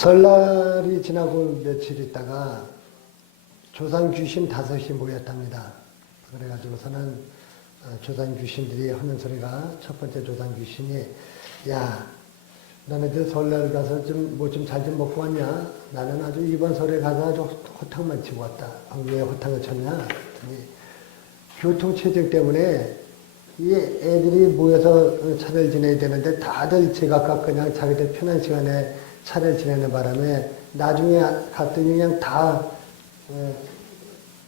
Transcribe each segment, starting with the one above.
설날이 지나고 며칠 있다가 조상 귀신 5이 모였답니다. 그래가지고서는 조상 귀신들이 하는 소리가, 첫 번째 조상 귀신이, 야, 너네들 설날 가서 뭐 좀 잘 좀 먹고 왔냐? 나는 아주 이번 설에 가서 아주 호탕만 치고 왔다. 왜 호탕을 쳤냐? 그랬더니 교통체증 때문에 이 애들이 모여서 차례를 지내야 되는데 다들 제각각 그냥 자기들 편한 시간에 차례를 지내는 바람에 나중에 갔더니 그냥 다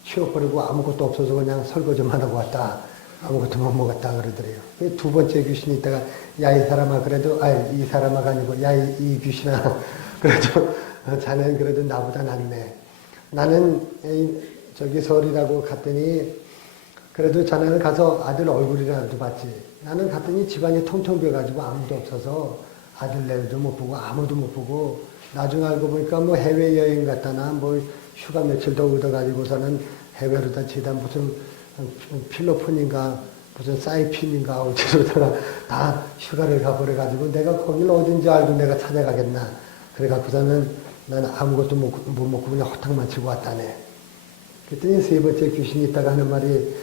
치워버리고 아무것도 없어서 그냥 설거지만 하고 왔다. 아무것도 못 먹었다 그러더래요. 두 번째 귀신이 있다가, 야, 이 사람아, 그래도, 이 사람아가 아니고, 야, 이 귀신아, 그래도, 자네는 그래도 나보다 낫네. 나는, 저기 설이라고 갔더니, 그래도 자네는 가서 아들 얼굴이라도 봤지. 나는 갔더니 집안이 텅텅 비어가지고 아무도 없어서 아들내도 못 보고 아무도 못 보고, 나중에 알고 보니까 뭐 해외여행 갔다나 뭐 휴가 며칠 더 얻어가지고서는 해외로 다 지다 무슨 필로폰인가 무슨 사이핀인가 어디로다가 다 휴가를 가버려가지고 내가 거길 어딘지 알고 내가 찾아가겠나. 그래갖고서는 난 아무것도 못 먹고 그냥 호탕만 치고 왔다네. 그랬더니 세 번째 귀신이 있다가 하는 말이,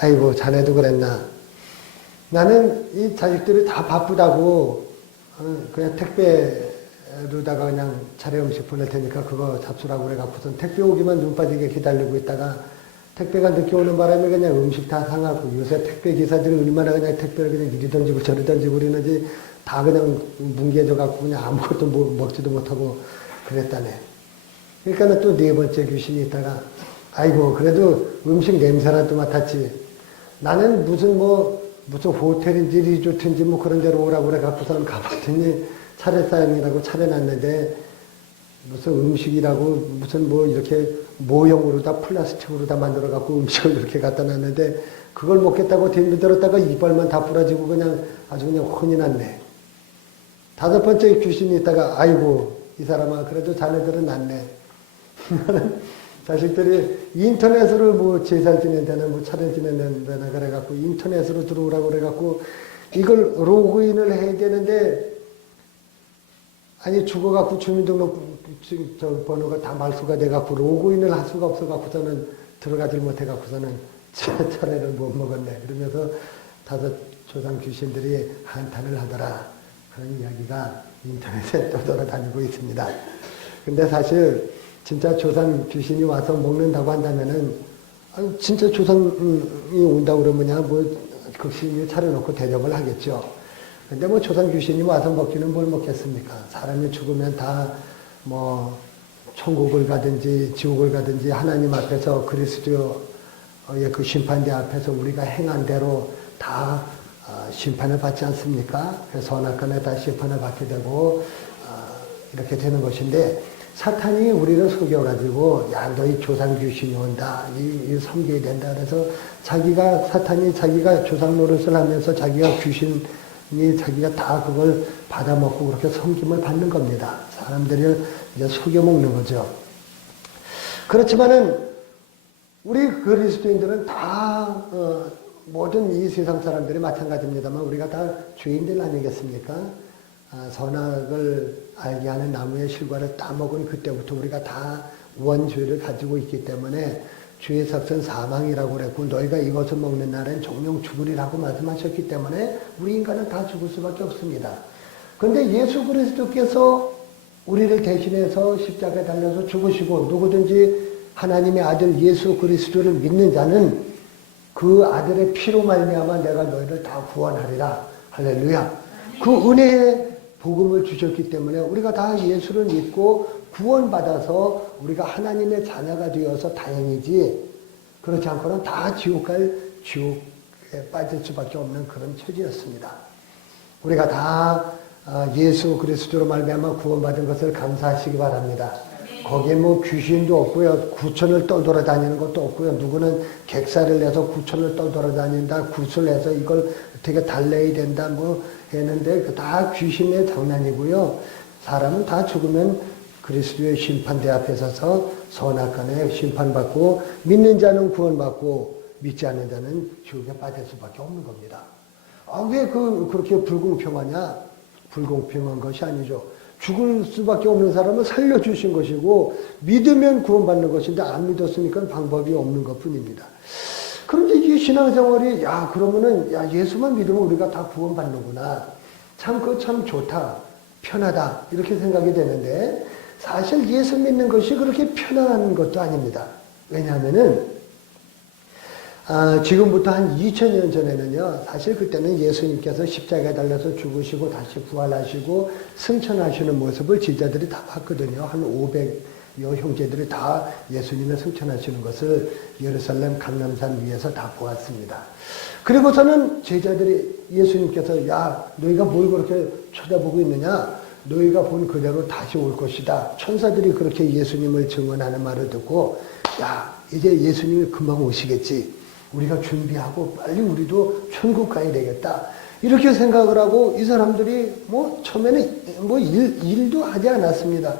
아이고 자네도 그랬나. 나는 이 자식들이 다 바쁘다고 그냥 택배로다가 그냥 차례 음식 보낼 테니까 그거 잡수라고 그래갖고선 택배 오기만 눈 빠지게 기다리고 있다가 택배가 늦게 오는 바람에 그냥 음식 다 상하고, 요새 택배 기사들이 얼마나 그냥 택배를 그냥 이리 던지고 저리 던지고 그러는지 다 그냥 뭉개져 갖고 그냥 아무것도 먹지도 못하고 그랬다네. 그러니까 또 네 번째 귀신이 있다가, 아이고 그래도 음식 냄새라도 맡았지. 나는 무슨 호텔인지 리조트인지 뭐 그런 데로 오라고 그래 갖고서는 가봤더니 차례상이라고 차려놨는데 무슨 음식이라고 무슨 뭐 이렇게 모형으로 다 플라스틱으로 다 만들어 갖고 음식을 이렇게 갖다 놨는데 그걸 먹겠다고 들었다가 이빨만 다 부러지고 그냥 아주 그냥 혼이 났네. 다섯 번째 귀신이 있다가, 아이고 이 사람아 그래도 자네들은 낫네. 자식들이 인터넷으로 뭐 제사 지낸다나 뭐 차례 지낸다나 그래갖고 인터넷으로 들어오라고 그래갖고 이걸 로그인을 해야 되는데, 아니 죽어갖고 주민등록 번호가 다 말소가 돼갖고 로그인을 할 수가 없어갖고서는 들어가질 못해갖고서는 차례를 못 먹었네. 그러면서 다섯 조상 귀신들이 한탄을 하더라. 그런 이야기가 인터넷에 또 돌아다니고 있습니다. 근데 사실 진짜 조상 귀신이 와서 먹는다고 한다면은, 진짜 조상이 온다고 그러면야 뭐 극신이 차려놓고 대접을 하겠죠. 근데 뭐 조상 귀신이 와서 먹기는 뭘 먹겠습니까? 사람이 죽으면 다 뭐 천국을 가든지 지옥을 가든지 하나님 앞에서 그리스도의 그 심판대 앞에서 우리가 행한 대로 다 심판을 받지 않습니까? 그래서 선악간에 다 심판을 받게 되고 이렇게 되는 것인데, 사탄이 우리를 속여가지고, 야, 너희 조상 귀신이 온다, 이 섬겨야 된다. 그래서 사탄이 자기가 조상 노릇을 하면서 자기가 귀신이 자기가 다 그걸 받아먹고 그렇게 섬김을 받는 겁니다. 사람들을 이제 속여먹는 거죠. 그렇지만은 우리 그리스도인들은 다 모든 이 세상 사람들이 마찬가지입니다만 우리가 다 죄인들 아니겠습니까? 선악을 알게 하는 나무의 실과를 따먹은 그때부터 우리가 다 원죄를 가지고 있기 때문에 죄의 삭은 사망이라고 그랬고, 너희가 이것을 먹는 날엔 정령 죽으리라고 말씀하셨기 때문에 우리 인간은 다 죽을 수밖에 없습니다. 그런데 예수 그리스도께서 우리를 대신해서 십자가에 달려서 죽으시고, 누구든지 하나님의 아들 예수 그리스도를 믿는 자는 그 아들의 피로 말미암아 내가 너희를 다 구원하리라. 할렐루야. 그 은혜의 복음을 주셨기 때문에 우리가 다 예수를 믿고 구원받아서 우리가 하나님의 자녀가 되어서 다행이지, 그렇지 않고는 다 지옥에 빠질 수밖에 없는 그런 처지였습니다. 우리가 다 예수 그리스도로 말미암아 구원받은 것을 감사하시기 바랍니다. 거기에 뭐 귀신도 없고요, 구천을 떠돌아다니는 것도 없고요, 누구는 객사를 내서 구천을 떠돌아다닌다, 구슬해서 이걸 어떻게 달래야 된다 뭐 했는데 다 귀신의 장난이고요. 사람은 다 죽으면 그리스도의 심판대 앞에 서서 선악간에 심판받고, 믿는 자는 구원받고 믿지 않는 자는 지옥에 빠질 수밖에 없는 겁니다. 왜 그렇게 불공평하냐? 불공평한 것이 아니죠. 죽을 수밖에 없는 사람을 살려주신 것이고 믿으면 구원받는 것인데 안 믿었으니까 방법이 없는 것뿐입니다. 그런데 이 신앙생활이 그러면은 예수만 믿으면 우리가 다 구원받는구나. 참 그거 참 좋다. 편하다. 이렇게 생각이 되는데 사실 예수 믿는 것이 그렇게 편안한 것도 아닙니다. 왜냐하면은 지금부터 한 2000년 전에는요, 사실 그때는 예수님께서 십자가에 달려서 죽으시고 다시 부활하시고 승천하시는 모습을 제자들이 다 봤거든요. 한 500여 형제들이 다 예수님의 승천하시는 것을 예루살렘 강남산 위에서 다 보았습니다. 그리고서는 제자들이 예수님께서 너희가 뭘 그렇게 쳐다보고 있느냐? 너희가 본 그대로 다시 올 것이다. 천사들이 그렇게 예수님을 증언하는 말을 듣고 이제 예수님이 금방 오시겠지. 우리가 준비하고 빨리 우리도 천국 가야 되겠다. 이렇게 생각을 하고 이 사람들이 처음에는 일도 하지 않았습니다.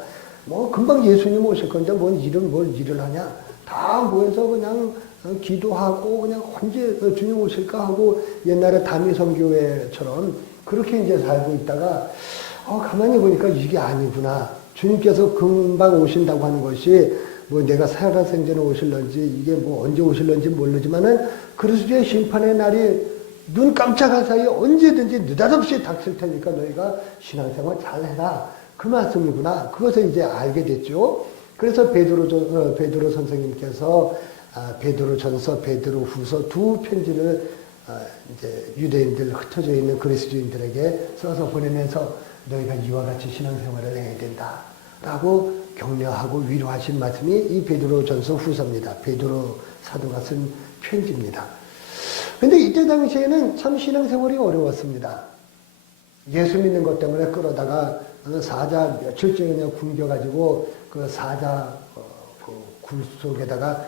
금방 예수님 오실 건데 뭘 일을 하냐. 다 모여서 그냥 기도하고 그냥 언제 주님 오실까 하고 옛날에 다미성교회처럼 그렇게 이제 살고 있다가 가만히 보니까 이게 아니구나. 주님께서 금방 오신다고 하는 것이 내가 살아생전에 오실런지 이게 언제 오실런지 모르지만은 그리스도의 심판의 날이 눈 깜짝할 사이에 언제든지 느닷없이 닥칠 테니까 너희가 신앙생활 잘해라. 그 말씀이구나. 그것을 이제 알게 됐죠. 그래서 베드로 선생님께서 베드로전서, 베드로후서 두 편지를 이제 유대인들 흩어져 있는 그리스도인들에게 써서 보내면서 너희가 이와 같이 신앙생활을 해야 된다. 라고 격려하고 위로하신 말씀이 이 베드로전서 후서입니다. 베드로 사도가 쓴 편지입니다. 근데 이때 당시에는 참 신앙생활이 어려웠습니다. 예수 믿는 것 때문에 끌어다가 사자 며칠째 그냥 굶겨가지고 그 사자 굴 속에다가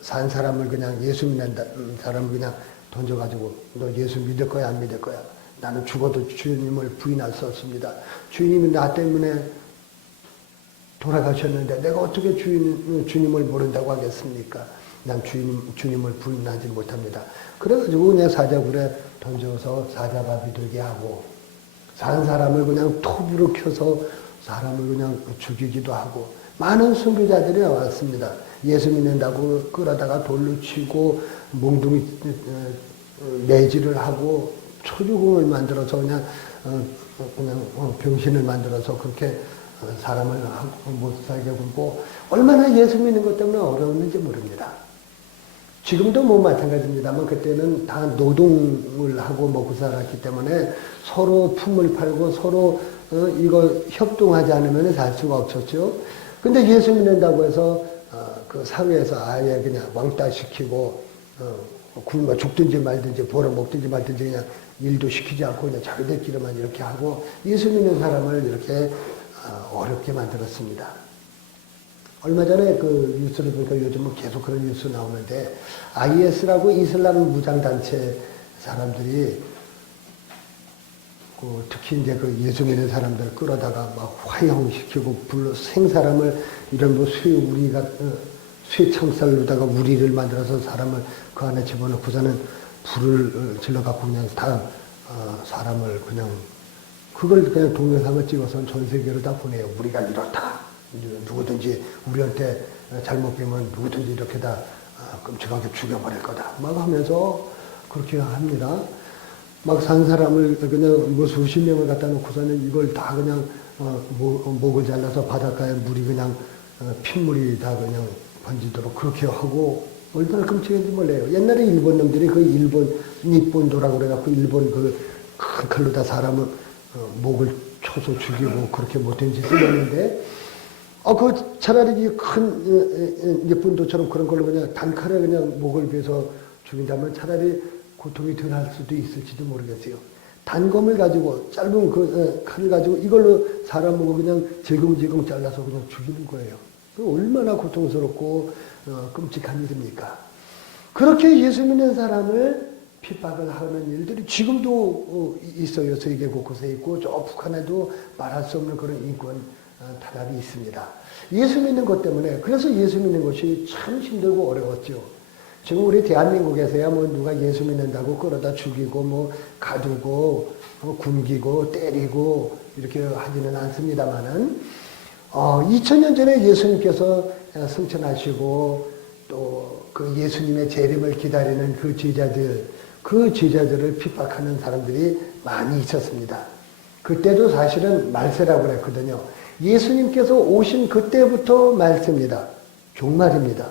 산 사람을 그냥 예수 믿는 사람을 그냥 던져가지고 너 예수 믿을 거야 안 믿을 거야? 나는 죽어도 주님을 부인할 수 없습니다. 주님이 나 때문에 돌아가셨는데 내가 어떻게 주님을 모른다고 하겠습니까? 난 주님을 부인하지 못합니다. 그래가지고 그냥 사자굴에 던져서 사자밥이 되게 하고 산 사람을 그냥 톱으로 켜서 사람을 그냥 죽이기도 하고 많은 순교자들이 왔습니다. 예수 믿는다고 끌어다가 돌로 치고 몽둥이 매질을 하고 초죽음을 만들어서 그냥 병신을 만들어서 그렇게 사람을 못 살게 굴고 얼마나 예수 믿는 것 때문에 어려웠는지 모릅니다. 지금도 마찬가지입니다만 그때는 다 노동을 하고 먹고 살았기 때문에 서로 품을 팔고 서로 이거 협동하지 않으면 살 수가 없었죠. 근데 예수 믿는다고 해서 그 사회에서 아예 그냥 왕따 시키고 굶어 죽든지 말든지 벌어먹든지 말든지 그냥 일도 시키지 않고 그냥 자기들끼리만 이렇게 하고 예수 믿는 사람을 이렇게 어렵게 만들었습니다. 얼마 전에 그 뉴스를 보니까 요즘은 계속 그런 뉴스 나오는데 IS라고 이슬람 무장단체 사람들이 특히 이제 그 예수 믿는 사람들 끌어다가 막 화형시키고 생사람을 이런 쇠창살로다가 우리를 만들어서 사람을 그 안에 집어넣고서는 불을 질러갖고 그냥 다 사람을 그냥 그걸 그냥 동영상을 찍어서 전 세계로 다 보내요. 우리가 이렇다. 누구든지 우리한테 잘못 보면 누구든지 이렇게 다 끔찍하게 죽여버릴 거다. 막 하면서 그렇게 합니다. 막 산 사람을 그냥 수십 명을 갖다 놓고서는 이걸 다 그냥 목을 잘라서 바닷가에 물이 그냥 핏물이 다 그냥 번지도록 그렇게 하고 얼마나 끔찍한지 몰라요. 옛날에 일본 놈들이 그 일본 니폰도라고 그래갖고 일본 그 큰 칼로 다 사람을 목을 쳐서 죽이고 그렇게 못된 짓을 했는데 그 차라리 큰 니폰도처럼 그런 걸로 그냥 단칼에 그냥 목을 베서 죽인다면 차라리 고통이 덜 할 수도 있을지도 모르겠어요. 단검을 가지고 짧은 그 칼을 가지고 이걸로 사람을 그냥 질겅질겅 잘라서 그냥 죽이는 거예요. 얼마나 고통스럽고 끔찍한 일입니까? 그렇게 예수 믿는 사람을 핍박을 하는 일들이 지금도 있어요. 세계 곳곳에 있고 저 북한에도 말할 수 없는 그런 인권 탄압이 있습니다. 예수 믿는 것 때문에 그래서 예수 믿는 것이 참 힘들고 어려웠죠. 지금 우리 대한민국에서야 누가 예수 믿는다고 끌어다 죽이고 가두고 굶기고 때리고 이렇게 하지는 않습니다만은 2000년 전에 예수님께서 승천하시고 또 그 예수님의 재림을 기다리는 그 제자들을 핍박하는 사람들이 많이 있었습니다. 그때도 사실은 말세라고 그랬거든요. 예수님께서 오신 그때부터 말세입니다. 종말입니다.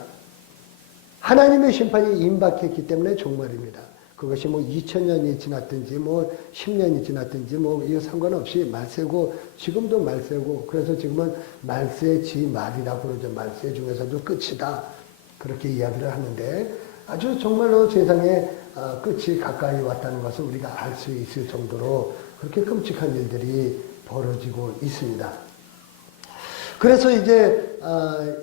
하나님의 심판이 임박했기 때문에 종말입니다. 그것이 2000년이 지났든지 10년이 지났든지 이거 상관없이 말세고 지금도 말세고 그래서 지금은 말세지 말이라고 그러죠. 말세 중에서도 끝이다. 그렇게 이야기를 하는데 아주 정말로 세상에 끝이 가까이 왔다는 것을 우리가 알 수 있을 정도로 그렇게 끔찍한 일들이 벌어지고 있습니다. 그래서 이제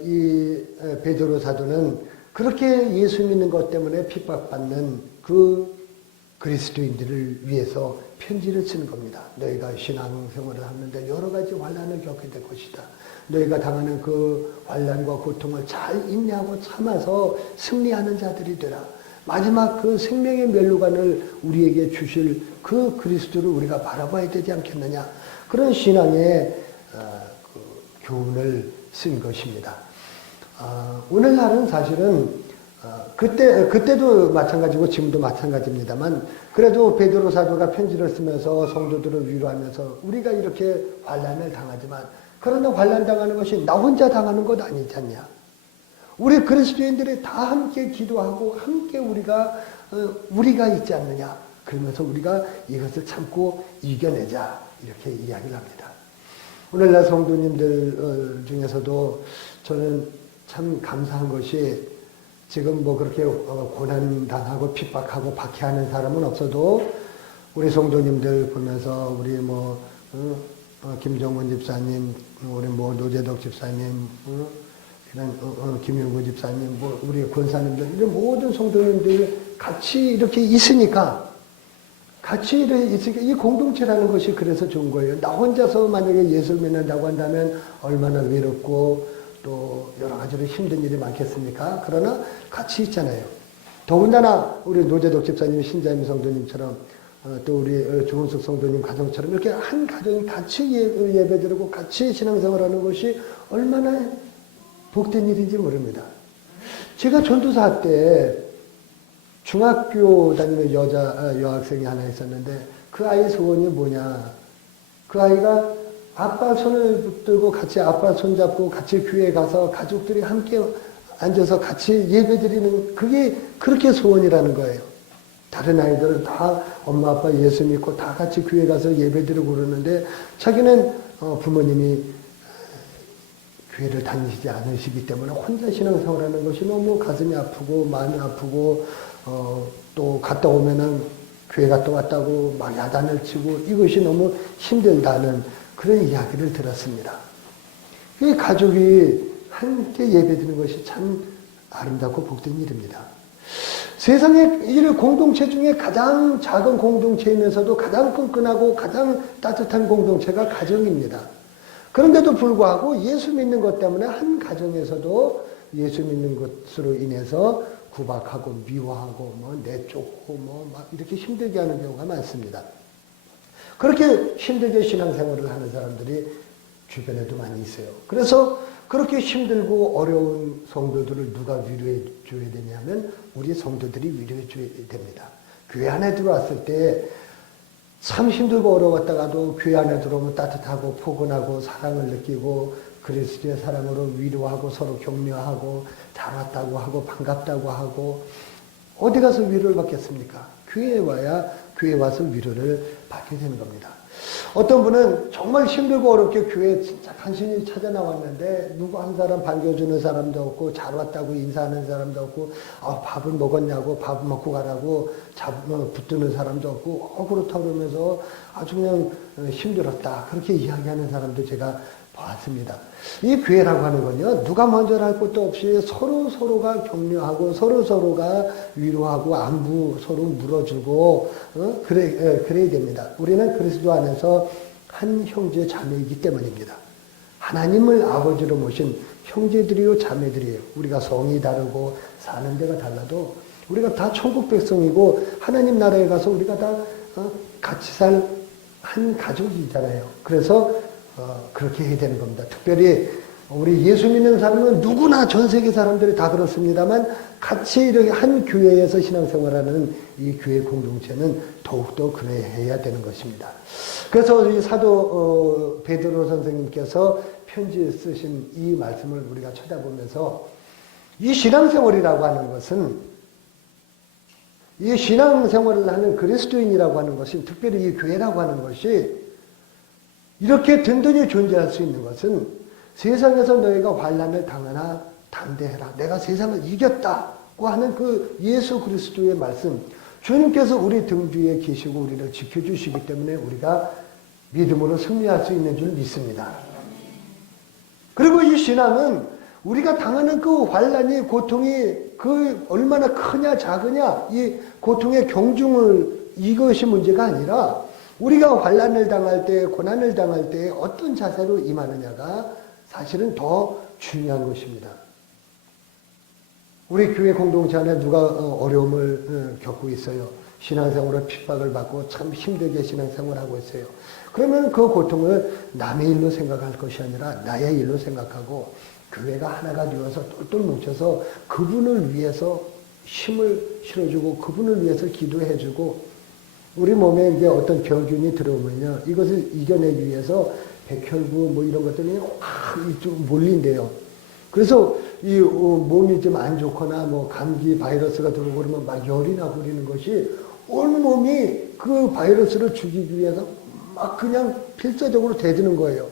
이 베드로 사도는 그렇게 예수 믿는 것 때문에 핍박받는 그 그리스도인들을 위해서 편지를 쓰는 겁니다. 너희가 신앙생활을 하는데 여러 가지 환난을 겪게 될 것이다. 너희가 당하는 그 환난과 고통을 잘 인내하고 참아서 승리하는 자들이 되라. 마지막 그 생명의 면류관을 우리에게 주실 그 그리스도를 우리가 바라봐야 되지 않겠느냐. 그런 신앙의 그 교훈을 쓴 것입니다. 오늘날은 사실은 그때도 마찬가지고 지금도 마찬가지입니다만 그래도 베드로 사도가 편지를 쓰면서 성도들을 위로하면서 우리가 이렇게 환난을 당하지만 그러나 환난 당하는 것이 나 혼자 당하는 것 아니지 않냐. 우리 그리스도인들이 다 함께 기도하고 함께 우리가 있지 않느냐. 그러면서 우리가 이것을 참고 이겨내자 이렇게 이야기를 합니다. 오늘날 성도님들 중에서도 저는 참 감사한 것이 지금 그렇게 고난당하고 핍박하고 박해하는 사람은 없어도 우리 성도님들 보면서 우리 김정원 집사님, 우리 노재덕 집사님, 이런 김용구 집사님, 우리 권사님들 이런 모든 성도님들 같이 이렇게 있으니까 이 공동체라는 것이 그래서 좋은 거예요. 나 혼자서 만약에 예수를 믿는다고 한다면 얼마나 외롭고 또 여러 가지로 힘든 일이 많겠습니까? 그러나 같이 있잖아요. 더군다나 우리 노재덕 집사님, 신자임 성도님처럼 또 우리 조은숙 성도님 가정처럼 이렇게 한 가정이 같이 예배드리고 같이 신앙생활하는 것이 얼마나 복된 일인지 모릅니다. 제가 전도사 때 중학교 다니는 여학생이 하나 있었는데 그 아이의 소원이 뭐냐. 그 아이가 아빠 손을 붙들고 같이 아빠 손잡고 같이 교회에 가서 가족들이 함께 앉아서 같이 예배드리는 그게 그렇게 소원이라는 거예요. 다른 아이들은 다 엄마 아빠 예수 믿고 다 같이 교회 가서 예배드리고 그러는데 자기는 부모님이 교회를 다니시지 않으시기 때문에 혼자 신앙생활하는 것이 너무 가슴이 아프고 마음이 아프고 또 갔다 오면은 교회 갔다 왔다고 막 야단을 치고 이것이 너무 힘들다는 그런 이야기를 들었습니다. 이 가족이 함께 예배드리는 것이 참 아름답고 복된 일입니다. 세상에 이 공동체 중에 가장 작은 공동체이면서도 가장 끈끈하고 가장 따뜻한 공동체가 가정입니다. 그런데도 불구하고 예수 믿는 것 때문에 한 가정에서도 예수 믿는 것으로 인해서 구박하고 미워하고 내쫓고 막 이렇게 힘들게 하는 경우가 많습니다. 그렇게 힘들게 신앙생활을 하는 사람들이 주변에도 많이 있어요. 그래서 그렇게 힘들고 어려운 성도들을 누가 위로해 줘야 되냐면 우리 성도들이 위로해 줘야 됩니다. 교회 안에 들어왔을 때 참 힘들고 어려웠다가도 교회 안에 들어오면 따뜻하고 포근하고 사랑을 느끼고 그리스도의 사랑으로 위로하고 서로 격려하고 잘 왔다고 하고 반갑다고 하고 어디 가서 위로를 받겠습니까? 교회에 와야 교회에 와서 위로를 받게 되는 겁니다. 어떤 분은 정말 힘들고 어렵게 교회에 진짜 간신히 찾아 나왔는데 누구 한 사람 반겨주는 사람도 없고 잘 왔다고 인사하는 사람도 없고 밥을 먹었냐고 밥 먹고 가라고 붙드는 사람도 없고 그렇다고 그러면서 아주 그냥 힘들었다 그렇게 이야기하는 사람도 제가 봤습니다. 이 교회라고 하는 건요 누가 먼저 할 것도 없이 서로가 격려하고 서로가 위로하고 안부 서로 물어주고 그래야 됩니다. 우리는 그리스도 안에서 한 형제 자매이기 때문입니다. 하나님을 아버지로 모신 형제들이요 자매들이에요. 우리가 성이 다르고 사는 데가 달라도 우리가 다 천국 백성이고 하나님 나라에 가서 우리가 다 같이 살 한 가족이잖아요. 그래서 그렇게 해야 되는 겁니다. 특별히 우리 예수 믿는 사람은 누구나 전 세계 사람들이 다 그렇습니다만 같이 이렇게 한 교회에서 신앙생활하는 이 교회 공동체는 더욱더 그래야 되는 것입니다. 그래서 이 사도 베드로 선생님께서 편지 쓰신 이 말씀을 우리가 쳐다보면서 이 신앙생활이라고 하는 것은 이 신앙생활을 하는 그리스도인이라고 하는 것이 특별히 이 교회라고 하는 것이 이렇게 든든히 존재할 수 있는 것은 세상에서 너희가 환난을 당하나 담대해라. 내가 세상을 이겼다고 하는 그 예수 그리스도의 말씀, 주님께서 우리 등 뒤에 계시고 우리를 지켜주시기 때문에 우리가 믿음으로 승리할 수 있는 줄 믿습니다. 그리고 이 신앙은 우리가 당하는 그 환난이 고통이 그 얼마나 크냐 작으냐 이 고통의 경중을 이것이 문제가 아니라 우리가 환난을 당할 때 고난을 당할 때 어떤 자세로 임하느냐가 사실은 더 중요한 것입니다. 우리 교회 공동체 안에 누가 어려움을 겪고 있어요. 신앙생활로 핍박을 받고 참 힘들게 신앙생활하고 있어요. 그러면 그 고통을 남의 일로 생각할 것이 아니라 나의 일로 생각하고 교회가 하나가 되어서 똘똘 뭉쳐서 그분을 위해서 힘을 실어주고 그분을 위해서 기도해주고 우리 몸에 이제 어떤 병균이 들어오면요. 이것을 이겨내기 위해서 백혈구 뭐 이런 것들이 확 이쪽 몰린대요. 그래서 이 몸이 좀 안 좋거나 뭐 감기 바이러스가 들어오고 그러면 막 열이 나버리는 것이 온 몸이 그 바이러스를 죽이기 위해서 막 그냥 필사적으로 대드는 거예요.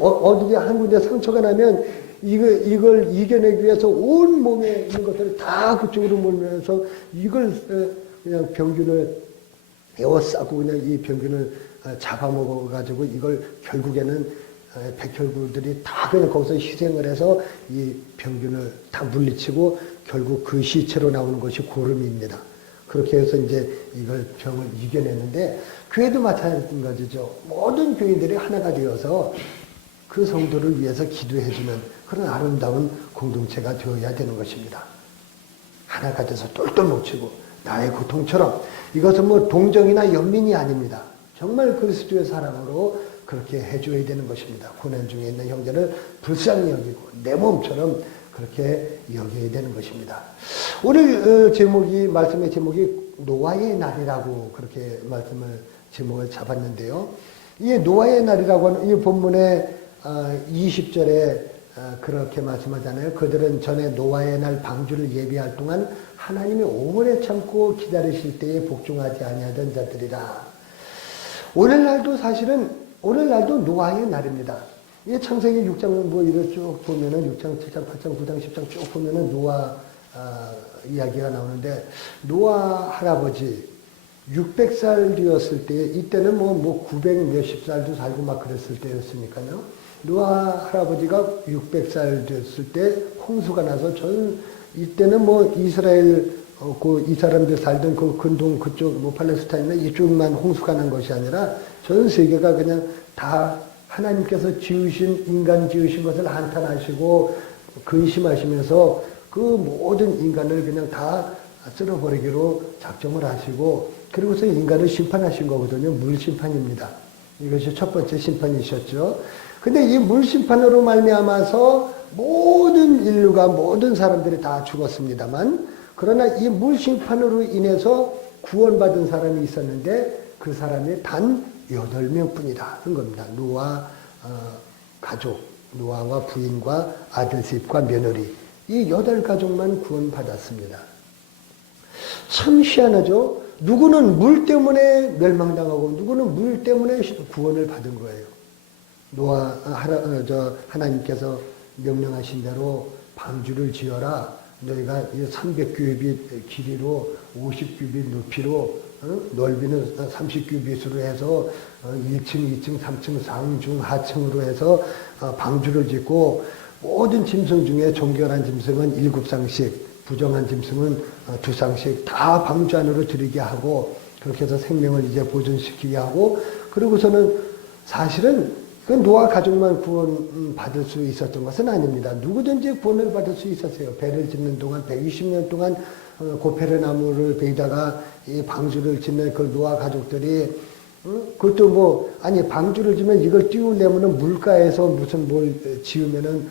어디에 한 군데 상처가 나면 이걸 이겨내기 위해서 온 몸에 있는 것들이 다 그쪽으로 몰면서 이걸 그냥 병균을 에워싸고 그냥 이 병균을 잡아먹어가지고 이걸 결국에는 백혈구들이 다 그냥 거기서 희생을 해서 이 병균을 다 물리치고 결국 그 시체로 나오는 것이 고름입니다. 그렇게 해서 이제 이걸 병을 이겨내는데 교회도 마찬가지죠. 모든 교인들이 하나가 되어서 그 성도를 위해서 기도해주는 그런 아름다운 공동체가 되어야 되는 것입니다. 하나가 돼서 똘똘 뭉치고 나의 고통처럼 이것은 뭐 동정이나 연민이 아닙니다. 정말 그리스도의 사랑으로 그렇게 해줘야 되는 것입니다. 고난 중에 있는 형제를 불쌍히 여기고 내 몸처럼 그렇게 여겨야 되는 것입니다. 오늘 말씀의 제목이 노아의 날이라고 그렇게 제목을 잡았는데요. 이 노아의 날이라고 하는 이 본문의 20절에 그렇게 말씀하잖아요. 그들은 전에 노아의 날 방주를 예비할 동안 하나님이 오래 참고 기다리실 때에 복종하지 아니하던 자들이라. 오늘날도 노아의 날입니다. 이 창세기 6장 뭐 이를 쭉 보면은 6장, 7장, 8장, 9장, 10장 쭉 보면은 노아 이야기가 나오는데 노아 할아버지 600살 되었을 때 이때는 뭐 900 몇십 살도 살고 막 그랬을 때였으니까요. 노아 할아버지가 600살 됐을 때 홍수가 나서 이때는 뭐 이스라엘 이 사람들 살던 그 근동 그쪽 뭐 팔레스타인이나 이쪽만 홍수가 난 것이 아니라 전 세계가 그냥 다 하나님께서 인간 지으신 것을 한탄하시고 근심하시면서 그 모든 인간을 그냥 다 쓸어버리기로 작정을 하시고 그리고서 인간을 심판하신 거거든요. 물심판입니다. 이것이 첫 번째 심판이셨죠. 근데 이 물심판으로 말미암아서 모든 인류가 모든 사람들이 다 죽었습니다만 그러나 이 물심판으로 인해서 구원받은 사람이 있었는데 그 사람이 단 8명 뿐이다 한 겁니다. 노아 가족, 노아와 부인과 아들 셋과 며느리 이 8가족만 구원받았습니다. 참 희한하죠. 누구는 물 때문에 멸망당하고 누구는 물 때문에 구원을 받은 거예요. 하나님께서 명령하신 대로 방주를 지어라. 너희가 300규빗 길이로 50규빗 높이로 넓이는 30규빗으로 해서 1층, 2층, 3층, 상중, 하층으로 해서 방주를 짓고 모든 짐승 중에 정결한 짐승은 7쌍씩, 부정한 짐승은 2쌍씩 다 방주 안으로 들이게 하고 그렇게 해서 생명을 이제 보존시키게 하고 그러고서는 사실은 그 노아 가족만 구원받을 수 있었던 것은 아닙니다. 누구든지 구원을 받을 수 있었어요. 배를 짓는 동안 120년 동안 고페르나무를 베이다가 이 방주를 짓는 그 노아 가족들이 그것도 뭐, 아니, 방주를 지면 이걸 띄우려면은 물가에서 무슨 뭘 지으면은,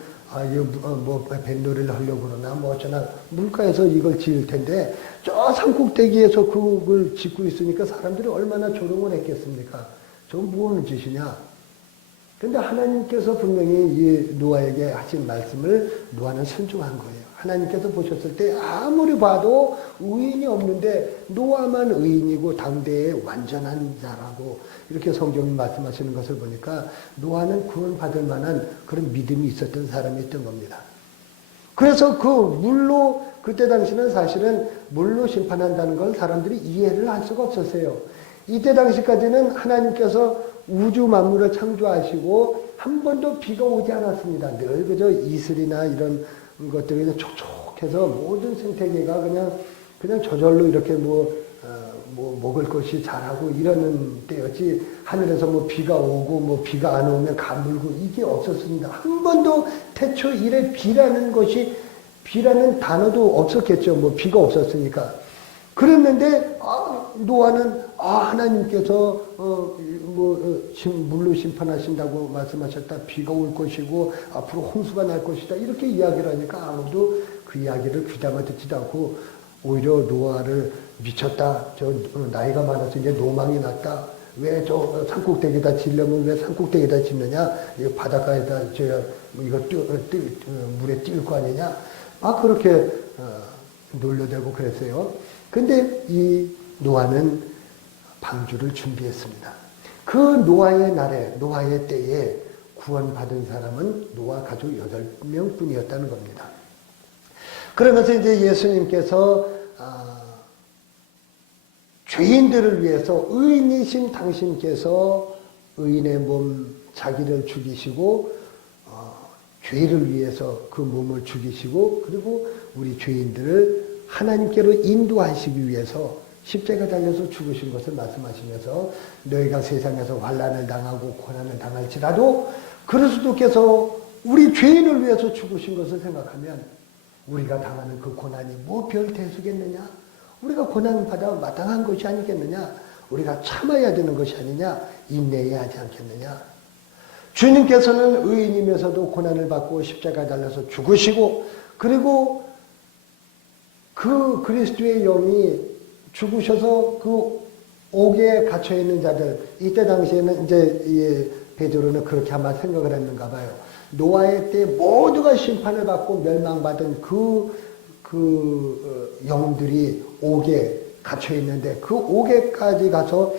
이거 뭐, 뱃놀이를 하려고 그러나, 뭐 어쩌나, 물가에서 이걸 지을 텐데, 저 산꼭대기에서 그걸 짓고 있으니까 사람들이 얼마나 조롱을 했겠습니까? 저건 뭐하는 짓이냐? 근데 하나님께서 분명히 이 노아에게 하신 말씀을 노아는 순종한 거예요. 하나님께서 보셨을 때 아무리 봐도 의인이 없는데 노아만 의인이고 당대의 완전한 자라고 이렇게 성경이 말씀하시는 것을 보니까 노아는 구원받을 만한 그런 믿음이 있었던 사람이었던 겁니다. 그래서 그 물로 그때 당시는 사실은 물로 심판한다는 걸 사람들이 이해를 할 수가 없었어요. 이때 당시까지는 하나님께서 우주 만물을 창조하시고 한 번도 비가 오지 않았습니다. 늘 그저 이슬이나 이런 것들이 그냥 촉촉해서 모든 생태계가 그냥 저절로 이렇게 뭐 먹을 것이 자라고 이러는 때였지, 하늘에서 뭐 비가 오고 뭐 비가 안 오면 가물고 이게 없었습니다. 한 번도 태초 이래 비라는 단어도 없었겠죠. 뭐 비가 없었으니까. 그랬는데 노아는 하나님께서 물로 심판하신다고 말씀하셨다. 비가 올 것이고 앞으로 홍수가 날 것이다. 이렇게 이야기를 하니까 아무도 그 이야기를 귀담아 듣지도 않고 오히려 노아를 미쳤다. 나이가 많아서 이제 노망이 났다. 왜 저 산꼭대기에다 지려면 왜 산꼭대기에다 짓느냐? 이거 바닷가에다 이거 물에 띄울 거 아니냐? 그렇게 놀려대고 그랬어요. 근데 이 노아는 방주를 준비했습니다. 그 노아의 날에, 노아의 때에 구원받은 사람은 노아 가족 8명 뿐이었다는 겁니다. 그러면서 이제 예수님께서 죄인들을 위해서 의인이신 당신께서 의인의 몸 자기를 죽이시고 죄를 위해서 그 몸을 죽이시고 그리고 우리 죄인들을 하나님께로 인도하시기 위해서 십자가 달려서 죽으신 것을 말씀하시면서 너희가 세상에서 환난을 당하고 고난을 당할지라도 그리스도께서 우리 죄인을 위해서 죽으신 것을 생각하면 우리가 당하는 그 고난이 뭐 별 대수겠느냐? 우리가 고난받아 마땅한 것이 아니겠느냐? 우리가 참아야 되는 것이 아니냐? 인내해야 하지 않겠느냐? 주님께서는 의인이면서도 고난을 받고 십자가 달려서 죽으시고 그리고 그 그리스도의 영이 죽으셔서 그 옥에 갇혀 있는 자들, 이때 당시에는 이제 베드로는 그렇게 아마 생각을 했는가 봐요. 노아의 때 모두가 심판을 받고 멸망받은 그 영들이 옥에 갇혀 있는데 그 옥에까지 가서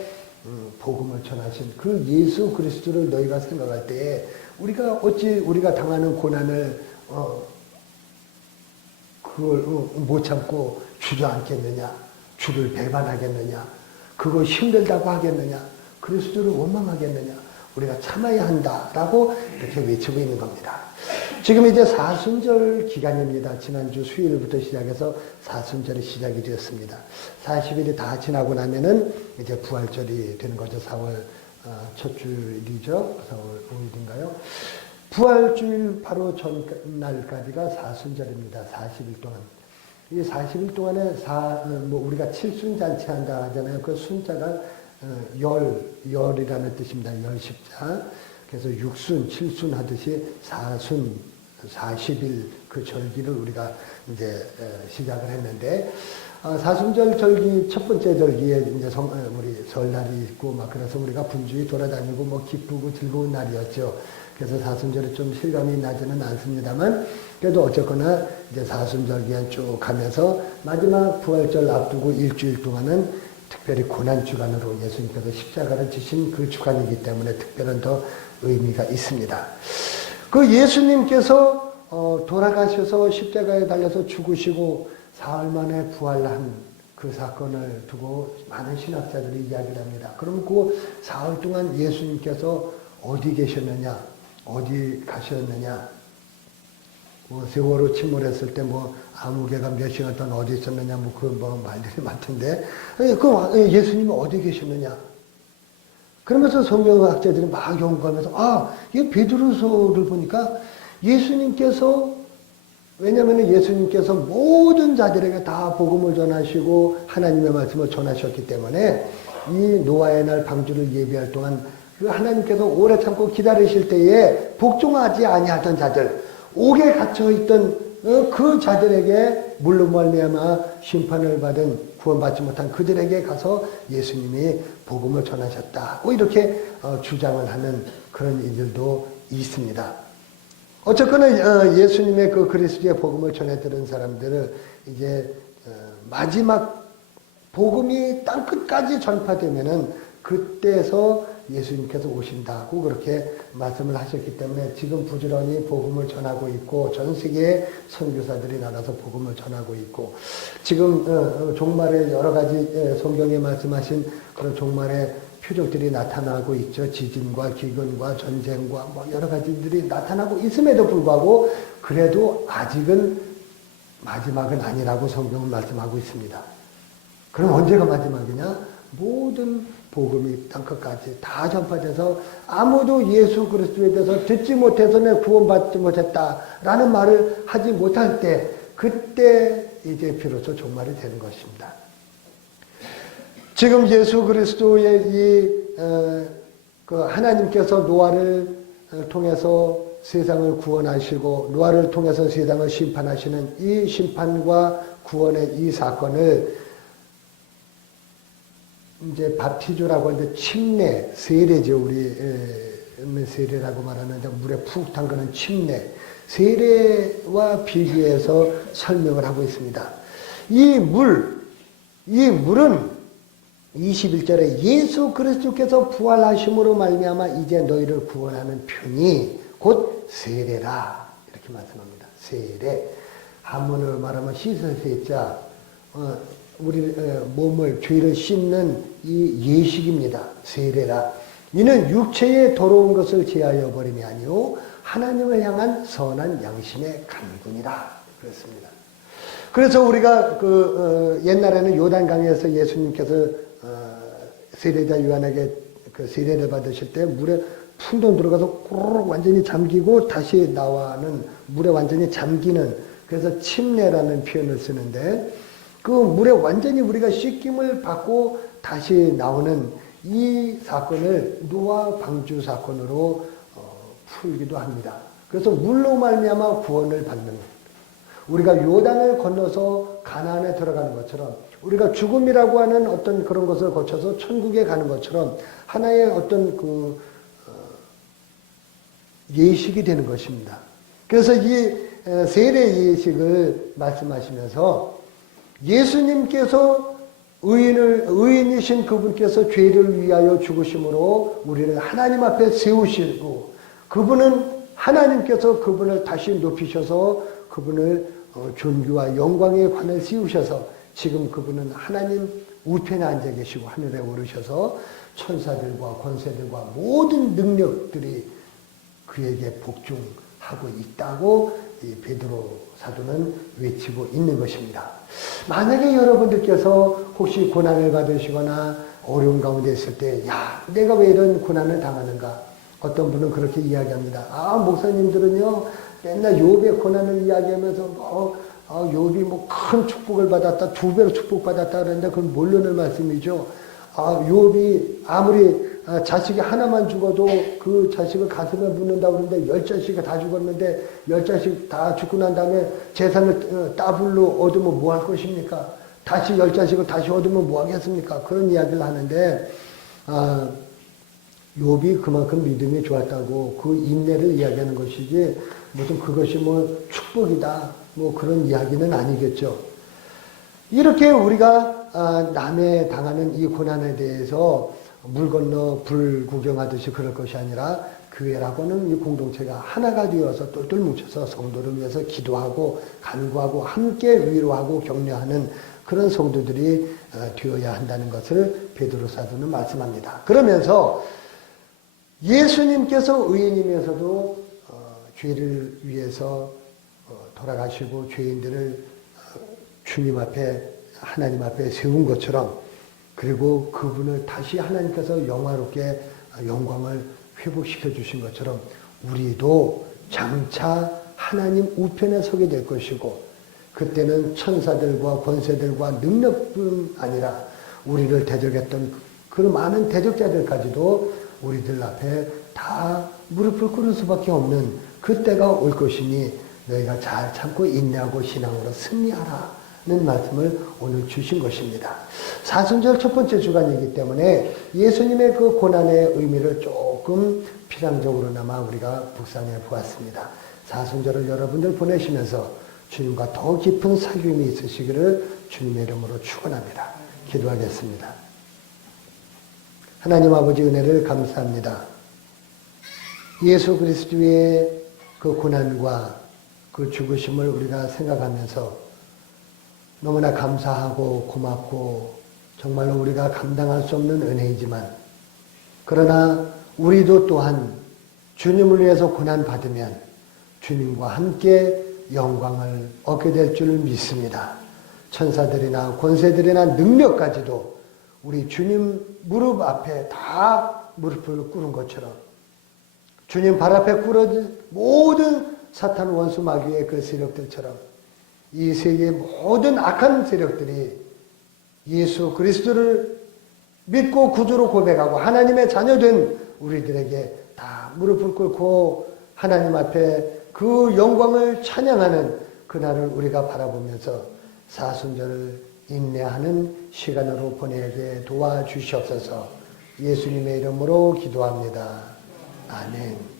복음을 전하신 그 예수 그리스도를 너희가 생각할 때에 우리가 어찌 우리가 당하는 고난을 그걸 못 참고 주저앉겠느냐? 주를 배반하겠느냐? 그거 힘들다고 하겠느냐? 그리스도를 원망하겠느냐? 우리가 참아야 한다라고 이렇게 외치고 있는 겁니다. 지금 이제 사순절 기간입니다. 지난주 수요일부터 시작해서 사순절이 시작이 되었습니다. 40일이 다 지나고 나면은 이제 부활절이 되는 거죠. 4월 첫 주일이죠. 4월 5일인가요? 부활주일 바로 전날까지가 사순절입니다. 40일 동안. 이 40일 동안에 우리가 칠순잔치 한다 하잖아요. 그 순자가 열이라는 뜻입니다. 열십자. 그래서 육순, 칠순 하듯이 사순, 40일 그 절기를 우리가 이제 시작을 했는데, 사순절 절기, 첫 번째 절기에 이제 우리 설날이 있고 막 그래서 우리가 분주히 돌아다니고 뭐 기쁘고 즐거운 날이었죠. 그래서 사순절에 좀 실감이 나지는 않습니다만, 그래도 어쨌거나 이제 사순절기에 쭉 가면서 마지막 부활절 앞두고 일주일 동안은 특별히 고난주간으로 예수님께서 십자가를 지신 그 주간이기 때문에 특별한 더 의미가 있습니다. 그 예수님께서 돌아가셔서 십자가에 달려서 죽으시고 사흘 만에 부활한 그 사건을 두고 많은 신학자들이 이야기를 합니다. 그럼 그 사흘 동안 예수님께서 어디 계셨느냐, 어디 가셨느냐, 세월호 침몰했을 때 아무개가 몇 시간 동안 어디 있었느냐, 말들이 많던데, 예수님은 어디 계셨느냐? 그러면서 성경학자들이 막 연구하면서, 이 베드로서를 보니까 예수님께서, 왜냐하면 예수님께서 모든 자들에게 다 복음을 전하시고 하나님의 말씀을 전하셨기 때문에 이 노아의 날 방주를 예비할 동안 그 하나님께서 오래 참고 기다리실 때에 복종하지 아니하던 자들, 옥에 갇혀있던 그 자들에게 물로 말미암아 심판을 받은 구원받지 못한 그들에게 가서 예수님이 복음을 전하셨다. 이렇게 주장을 하는 그런 이들도 있습니다. 어쨌거나 예수님의 그 그리스도의 복음을 전해 들은 사람들을 이제 마지막 복음이 땅끝까지 전파되면은 그때서 예수님께서 오신다고 그렇게 말씀을 하셨기 때문에 지금 부지런히 복음을 전하고 있고 전 세계에 선교사들이 나가서 복음을 전하고 있고 지금 종말의 여러 가지 성경에 말씀하신 그런 종말의 표적들이 나타나고 있죠. 지진과 기근과 전쟁과 뭐 여러 가지들이 나타나고 있음에도 불구하고 그래도 아직은 마지막은 아니라고 성경은 말씀하고 있습니다. 그럼 언제가 마지막이냐? 모든 복음이 땅끝까지 다 전파돼서 아무도 예수 그리스도에 대해서 듣지 못해서 내 구원받지 못했다라는 말을 하지 못할 때 그때 이제 비로소 종말이 되는 것입니다. 지금 예수 그리스도의 그 하나님께서 노아를 통해서 세상을 구원하시고 노아를 통해서 세상을 심판하시는 이 심판과 구원의 이 사건을 이제 바티조라고 하는데 침례, 세례죠. 우리 세례라고 말하는데 물에 푹 담그는 침례, 세례와 비교해서 설명을 하고 있습니다. 이 물은 21절에 예수 그리스도께서 부활하심으로 말미암아 이제 너희를 구원하는 편이 곧 세례라 이렇게 말씀합니다. 세례, 한문으로 말하면 씻을 세자, 우리 몸을 죄를 씻는 이 예식입니다. 세례라. 이는 육체의 더러운 것을 제하여 버림이 아니요 하나님을 향한 선한 양심의 간군이라 그랬습니다. 그래서 우리가 옛날에는 요단강에서 예수님께서 세례자 요한에게 그 세례를 받으실 때 물에 풍덩 들어가서 꼬르륵 완전히 잠기고 다시 나와는 물에 완전히 잠기는 그래서 침례라는 표현을 쓰는데 그 물에 완전히 우리가 씻김을 받고 다시 나오는 이 사건을 노아 방주 사건으로 풀기도 합니다. 그래서 물로 말미암아 구원을 받는 것. 우리가 요단을 건너서 가나안에 들어가는 것처럼 우리가 죽음이라고 하는 어떤 그런 것을 거쳐서 천국에 가는 것처럼 하나의 어떤 예식이 되는 것입니다. 그래서 이 세례 예식을 말씀하시면서 예수님께서 의인이신 그분께서 죄를 위하여 죽으심으로 우리를 하나님 앞에 세우시고 그분은 하나님께서 그분을 다시 높이셔서 그분을 존귀와 영광의 관을 씌우셔서 지금 그분은 하나님 우편에 앉아 계시고 하늘에 오르셔서 천사들과 권세들과 모든 능력들이 그에게 복종하고 있다고 이 베드로 사도는 외치고 있는 것입니다. 만약에 여러분들께서 혹시 고난을 받으시거나 어려운 가운데 있을 때, 야, 내가 왜 이런 고난을 당하는가? 어떤 분은 그렇게 이야기합니다. 아, 목사님들은요, 맨날 욥의 고난을 이야기하면서, 욥이 큰 축복을 받았다, 2배로 축복받았다 그러는데, 그건 모르는 말씀이죠. 욥이 아무리 자식이 하나만 죽어도 그 자식을 가슴에 묻는다고 그러는데 10자식이 다 죽었는데 10자식 다 죽고 난 다음에 재산을 더블로 얻으면 뭐 할 것입니까? 다시 10자식을 다시 얻으면 뭐 하겠습니까? 그런 이야기를 하는데 욥이 그만큼 믿음이 좋았다고 그 인내를 이야기하는 것이지 무슨 그것이 축복이다 그런 이야기는 아니겠죠. 이렇게 우리가 남의 당하는 이 고난에 대해서 물 건너 불 구경하듯이 그럴 것이 아니라 교회라고는 이 공동체가 하나가 되어서 똘똘 뭉쳐서 성도를 위해서 기도하고 간구하고 함께 위로하고 격려하는 그런 성도들이 되어야 한다는 것을 베드로 사도는 말씀합니다. 그러면서 예수님께서 의인이면서도 죄를 위해서 돌아가시고 죄인들을 주님 앞에 하나님 앞에 세운 것처럼 그리고 그분을 다시 하나님께서 영화롭게 영광을 회복시켜 주신 것처럼 우리도 장차 하나님 우편에 서게 될 것이고 그때는 천사들과 권세들과 능력뿐 아니라 우리를 대적했던 그 많은 대적자들까지도 우리들 앞에 다 무릎을 꿇을 수밖에 없는 그때가 올 것이니 너희가 잘 참고 인내하고 신앙으로 승리하라는 말씀을 오늘 주신 것입니다. 사순절 첫 번째 주간이기 때문에 예수님의 그 고난의 의미를 조금 피상적으로나마 우리가 묵상해 보았습니다. 사순절을 여러분들 보내시면서 주님과 더 깊은 사귐이 있으시기를 주님의 이름으로 축원합니다. 기도하겠습니다. 하나님 아버지 은혜를 감사합니다. 예수 그리스도의 그 고난과 그 죽으심을 우리가 생각하면서 너무나 감사하고 고맙고 정말로 우리가 감당할 수 없는 은혜이지만 그러나 우리도 또한 주님을 위해서 고난받으면 주님과 함께 영광을 얻게 될 줄 믿습니다. 천사들이나 권세들이나 능력까지도 우리 주님 무릎 앞에 다 무릎을 꿇은 것처럼 주님 발 앞에 꿇어진 모든 사탄 원수 마귀의 그 세력들처럼 이 세계의 모든 악한 세력들이 예수 그리스도를 믿고 구주로 고백하고 하나님의 자녀된 우리들에게 다 무릎을 꿇고 하나님 앞에 그 영광을 찬양하는 그날을 우리가 바라보면서 사순절을 인내하는 시간으로 보내게 도와주시옵소서. 예수님의 이름으로 기도합니다. 아멘.